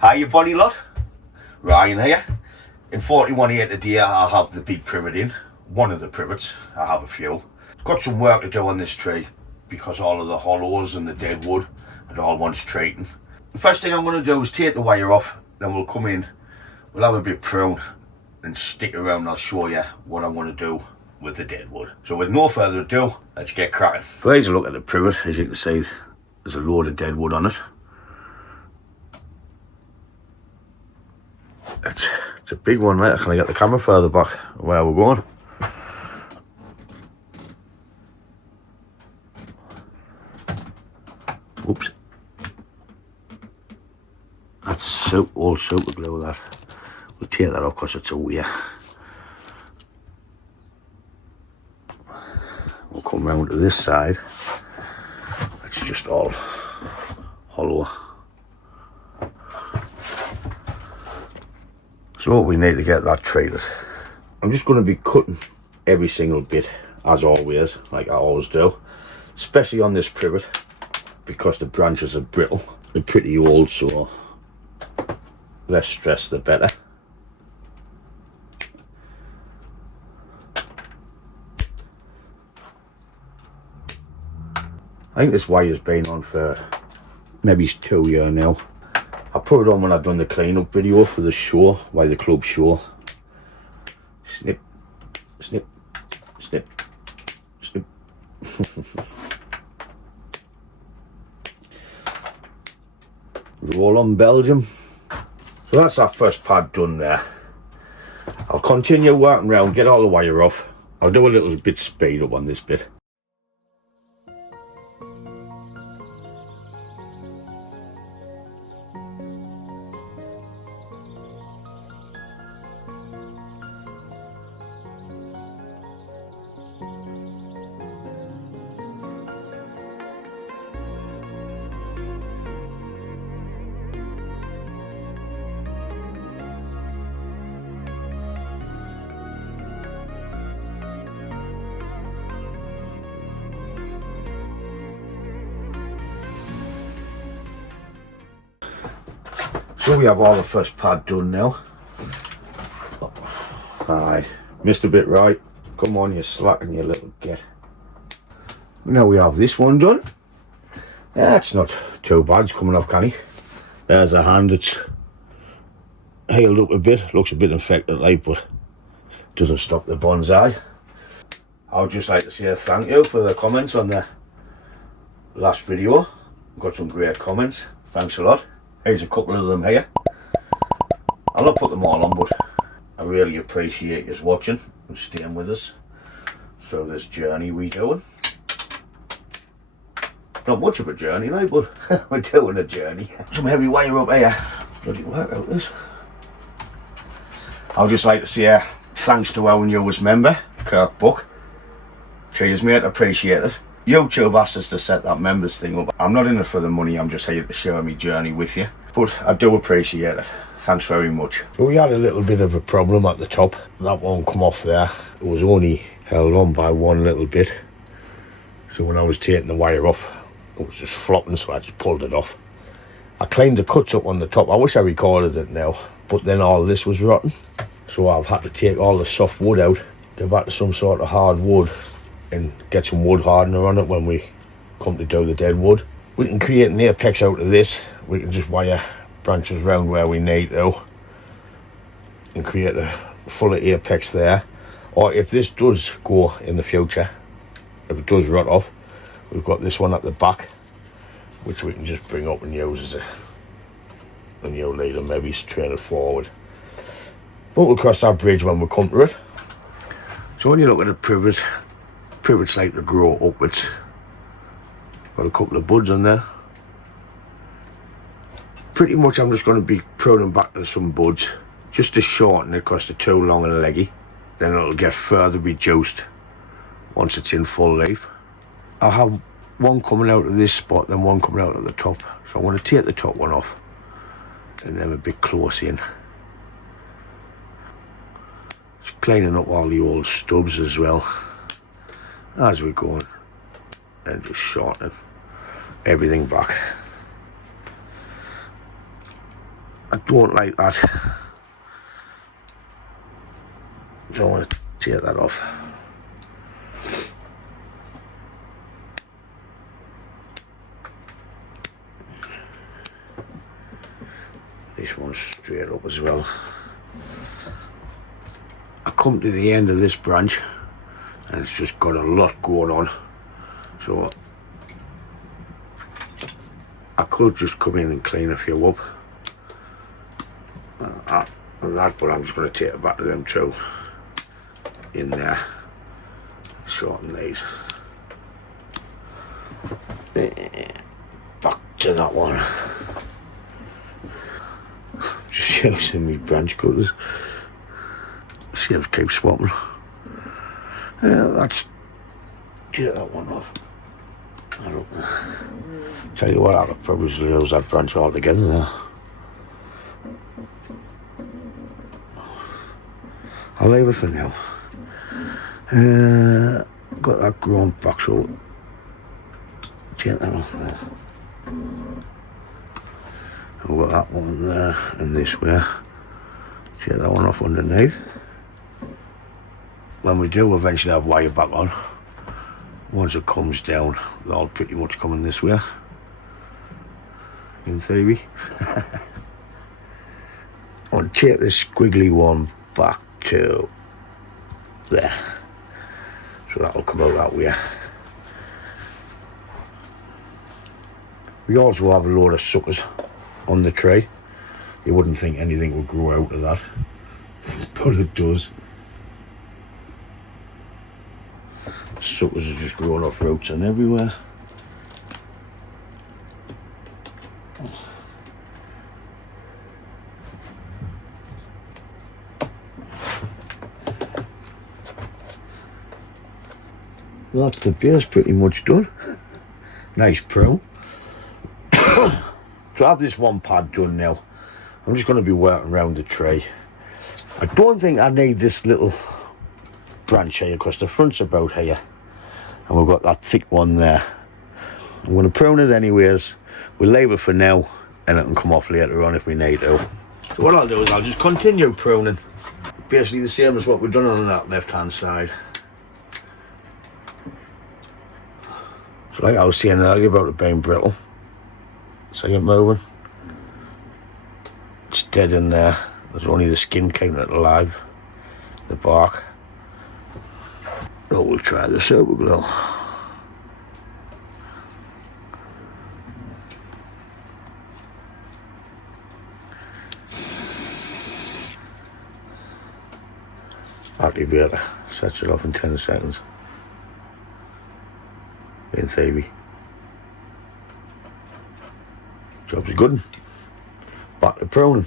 Hi you bonny lot, Ryan here. In 41 here today I have the big privet in, one of the privets, I have a few. Got some work to do on this tree because all of the hollows and the dead wood it all wants treating. The first thing I'm going to do is take the wire off, then we'll come in, we'll have a bit prune and stick around and I'll show you what I'm going to do with the dead wood. So with no further ado, let's get cracking. So here's a look at the privet. As you can see, there's a load of dead wood on it. It's a big one, right? Can I get the camera further back where we're going? Oops. That's old super glue, that. We'll take that off because it's a weir. We'll come round to this side. It's just all hollow. So what we need to get that treated. I'm just going to be cutting every single bit, as always, like I always do. Especially on this privet, because the branches are brittle. They're pretty old, so less stress the better. I think this wire's been on for maybe 2 years now. I put it on when I've done the clean-up video for the show, why the club show. Snip, snip, snip, snip. Roll on Belgium. So that's our first pad done there. I'll continue working around, get all the wire off. I'll do a little bit speed up on this bit. So we have all the first pad done now. Alright, missed a bit right. Come on, you slacking, you little git. Now we have this one done. Yeah, it's not too bad, it's coming off canny. There's a hand that's healed up a bit, looks a bit infected like, but doesn't stop the bonsai. I would just like to say thank you for the comments on the last video. Got some great comments, thanks a lot. Here's a couple of them here. I'll not put them all on, but I really appreciate you watching and staying with us through this journey we doing. Not much of a journey though, but we're doing a journey. Some heavy wire up here. Bloody work out this. I'd just like to say thanks to our newest member, Kirk Buck. Cheers mate, appreciate it. YouTube asked us to set that members thing up. I'm not in it for the money, I'm just here to share my journey with you. But I do appreciate it. Thanks very much. So we had a little bit of a problem at the top. That won't come off there. It was only held on by one little bit. So when I was taking the wire off, it was just flopping, so I just pulled it off. I cleaned the cuts up on the top. I wish I recorded it now, but then all this was rotten. So I've had to take all the soft wood out, give that to some sort of hard wood, and get some wood hardener on it when we come to do the dead wood. We can create an apex out of this. We can just wire branches around where we need to and create a full apex there. Or if this does go in the future, if it does rot off, we've got this one at the back which we can just bring up and use as a new leader, maybe train it forward. But we'll cross that bridge when we come to it. So when you look at a privet, privets like to grow upwards. Got a couple of buds on there. Pretty much I'm just going to be pruning back to some buds just to shorten it because they're too long and leggy. Then it'll get further reduced once it's in full leaf. I'll have one coming out of this spot, then one coming out at the top. So I want to take the top one off and then a bit close in. Just cleaning up all the old stubs as well as we're going, and just shortening everything back. I don't like that. Don't want to tear that off. This one's straight up as well. I come to the end of this branch and it's just got a lot going on, so I could just come in and clean a few up and that, but I'm just going to take it back to them two in there, shorten these. Back to that one. Just using me branch cutters. See if I keep swapping. That's, get that one off. I don't know. Tell you what, I could probably lose that branch altogether there. I'll leave it for now. Got that grown back, so get that off there. I've got that one there and this way. Get that one off underneath. When we do eventually have wire back on, once it comes down, they're all pretty much coming this way, in theory. I'll take this squiggly one back to there, so that'll come out that way. We also have a load of suckers on the tray. You wouldn't think anything would grow out of that, but it does. Suckers are just growing off roots and everywhere. Well, that's the base pretty much done. Nice prune. To have this one pad done now, I'm just going to be working around the tray. I don't think I need this little branch here because the front's about here and we've got that thick one there. I'm going to prune it anyways. We'll leave it for now and it can come off later on if we need to. So what I'll do is I'll just continue pruning. Basically the same as what we've done on that left hand side. So like I was saying earlier about it being brittle. See it moving? It's dead in there. There's only the skin keeping it alive. The bark. Oh, we'll try the super glue. Activator. Sets it off in 10 seconds. In theory. Job's good. Back to pruning.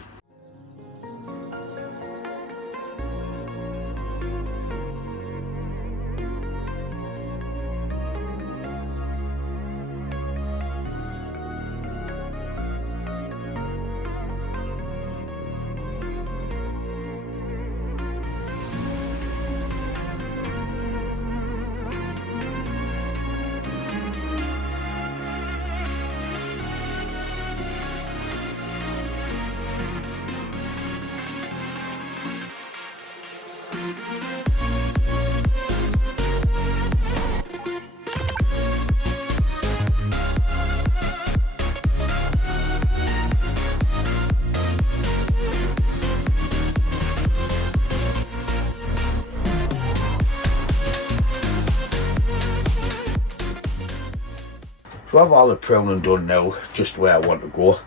So I have all the pruning done now, just where I want to go.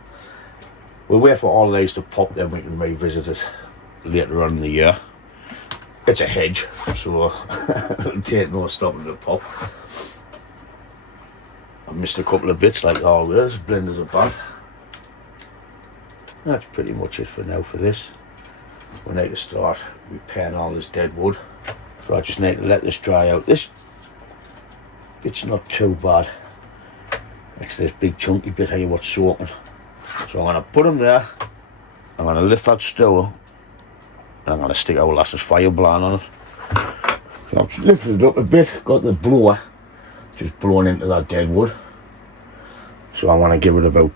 We'll wait for all these to pop, then we can revisit it later on in the year. It's a hedge, so it'll take no stopping to pop. I missed a couple of bits like always, blenders are bad. That's pretty much it for now for this. We need to start repairing all this deadwood. So I just need to let this dry out. It's not too bad. It's this big chunky bit here what's soaking. So I'm going to put them there. I'm going to lift that stool. And I'm going to stick our lasses fire blind on it. So I've lifted it up a bit. Got the blower just blowing into that deadwood. So I'm going to give it about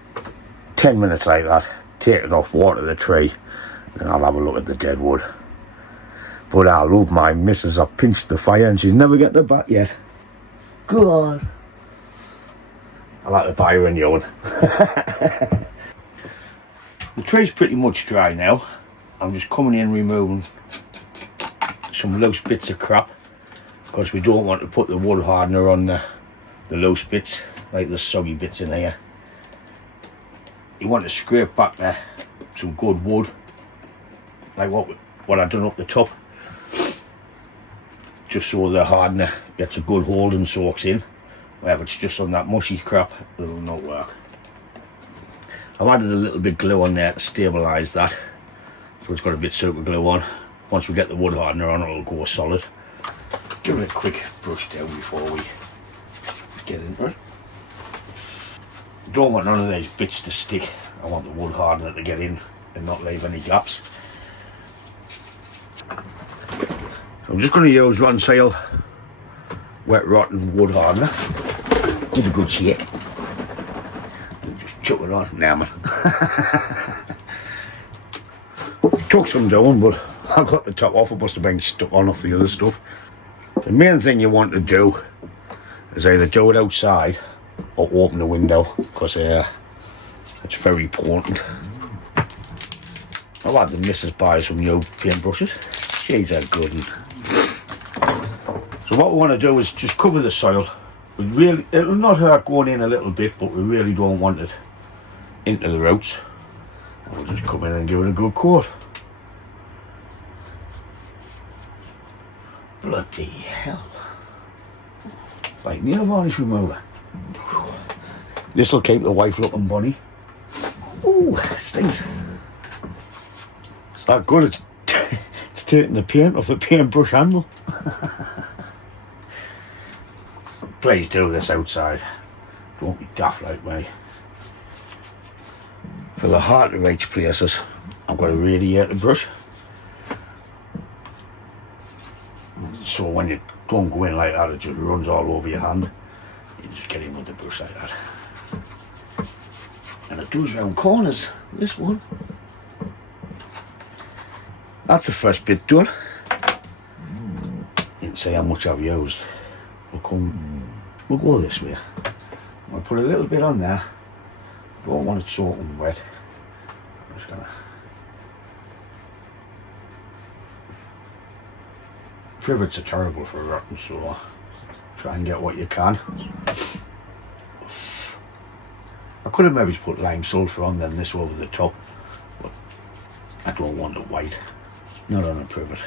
10 minutes like that. take it off, water the tree, and I'll have a look at the deadwood. But I love my missus. I've pinched the fire and she's never getting it back yet. Go on. I'll have to buy her a new one. The tree's pretty much dry now. I'm just coming in removing some loose bits of crap, because we don't want to put the wood hardener on the loose bits, like the soggy bits in here. You want to scrape back there some good wood, like what I've done up the top, just so the hardener gets a good hold and soaks in. Where if it's just on that mushy crap, it'll not work. I've added a little bit glue on there to stabilise that, so it's got a bit super glue on. Once we get the wood hardener on, it'll go solid. Give it a quick brush down before we get into it. Don't want none of these bits to stick. I want the wood hardener to get in and not leave any gaps. I'm just going to use Bonsai wet rotten wood hardener. Give it a good shake. Just chuck it on. Nah, man. Took some down, but I got the top off. It must have been stuck on off the other stuff. The main thing you want to do is either do it outside or open the window, because it's very important. I've had the missus buy some new paintbrushes. She's a good one. So what we want to do is just cover the soil. It'll not hurt going in a little bit, but we really don't want it into the roots. And we'll just come in and give it a good coat. Bloody hell. Like nail varnish remover. This'll keep the wife looking bonny. Ooh, it stinks. It's that good, it's taking the paint off the paintbrush handle. Please do this outside. Don't be daft like me. For the hard to reach places, I've got a radiator brush. So when you don't go in like that, it just runs all over your hand. You just get in with the brush like that. And it does round corners, this one. That's the first bit done. You can see how much I've used. We'll go this way. I'll put a little bit on there. Don't want it soaking wet. I'm just gonna. Privets are terrible for rotting, so try and get what you can. I could have maybe put lime sulphur on then this over the top, but I don't want it white. Not on a privet.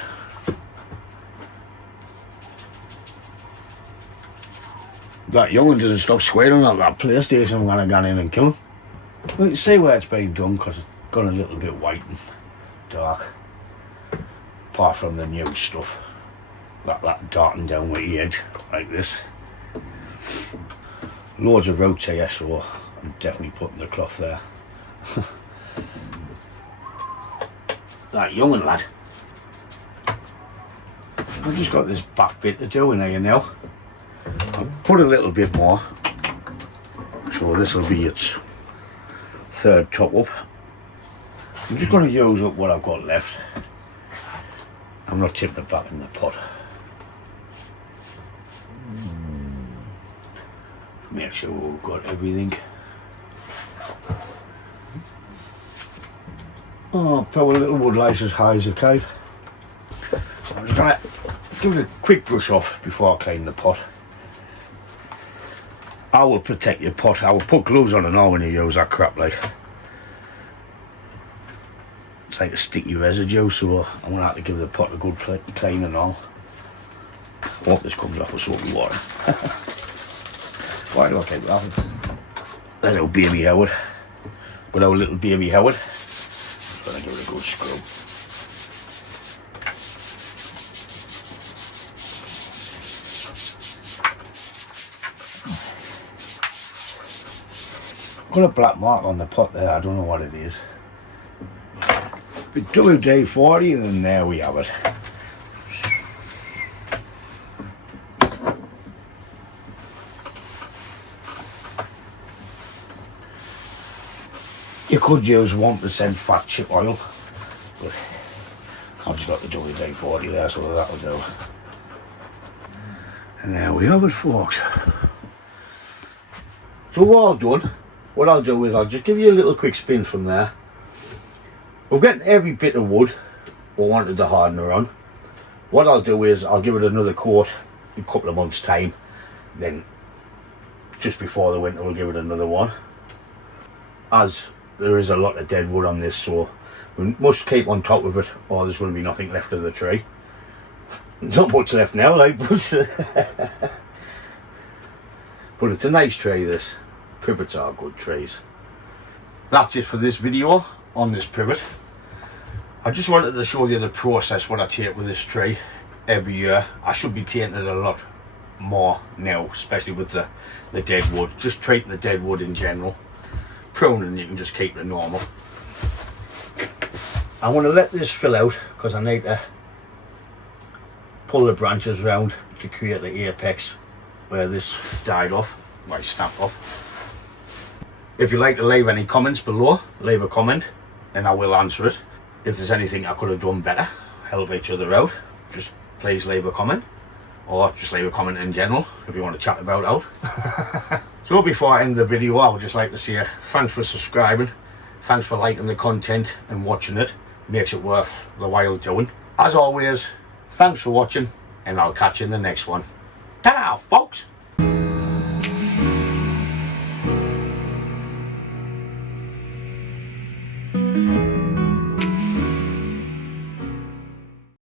That young'un doesn't stop squealing at that PlayStation when I got in and kill him. Well, you see where it's been done, because it's gone a little bit white and dark. Apart from the new stuff. That darting down with the edge, like this. Loads of roots here, so I'm definitely putting the cloth there. That young'un lad. I've just got this back bit to do in here now. I'll put a little bit more, so this will be its third top up. I'm just going to use up what I've got left. I'm not tipping it back in the pot. Make sure we've got everything. Oh, probably a little wood lice as high as a kite. I'm just going to give it a quick brush off before I clean the pot. I will protect your pot. I will put gloves on and all when you use that crap, like. It's like a sticky residue, so I'm going to have to give the pot a good clean and all. Hope this comes off with soapy water. Why do I keep laughing? There's our baby Howard. Got our little baby Howard. Just going to give it a good scrub. Got a black mark on the pot there, I don't know what it is. We do a day 40 and then there we have it. You could use 1% fat chip oil, but I've just got the WD-40 there, so that'll do. And there we have it, folks. So we're all done. What I'll do is I'll just give you a little quick spin from there. We're getting every bit of wood we wanted the hardener on. What I'll do is I'll give it another coat in a couple of months' time. Then just before the winter we'll give it another one. As there is a lot of dead wood on this, so we must keep on top of it or there's going to be nothing left of the tree. Not much left now, like, but but it's a nice tree, this. Privets are good trees. That's it for this video on this privet. I just wanted to show you the process what I take with this tree every year. I should be taking it a lot more now, especially with the dead wood. Just treating the dead wood in general. Pruning, you can just keep it normal. I want to let this fill out because I need to pull the branches round to create the apex where this died off, well, snapped off. If you'd like to leave any comments below, leave a comment and I will answer it. If there's anything I could have done better, help each other out, just please leave a comment, or just leave a comment in general if you want to chat about out. So before I end the video, I would just like to say thanks for subscribing, thanks for liking the content and watching it. Makes it worth the while doing. As always, thanks for watching and I'll catch you in the next one. Ta-da, folks!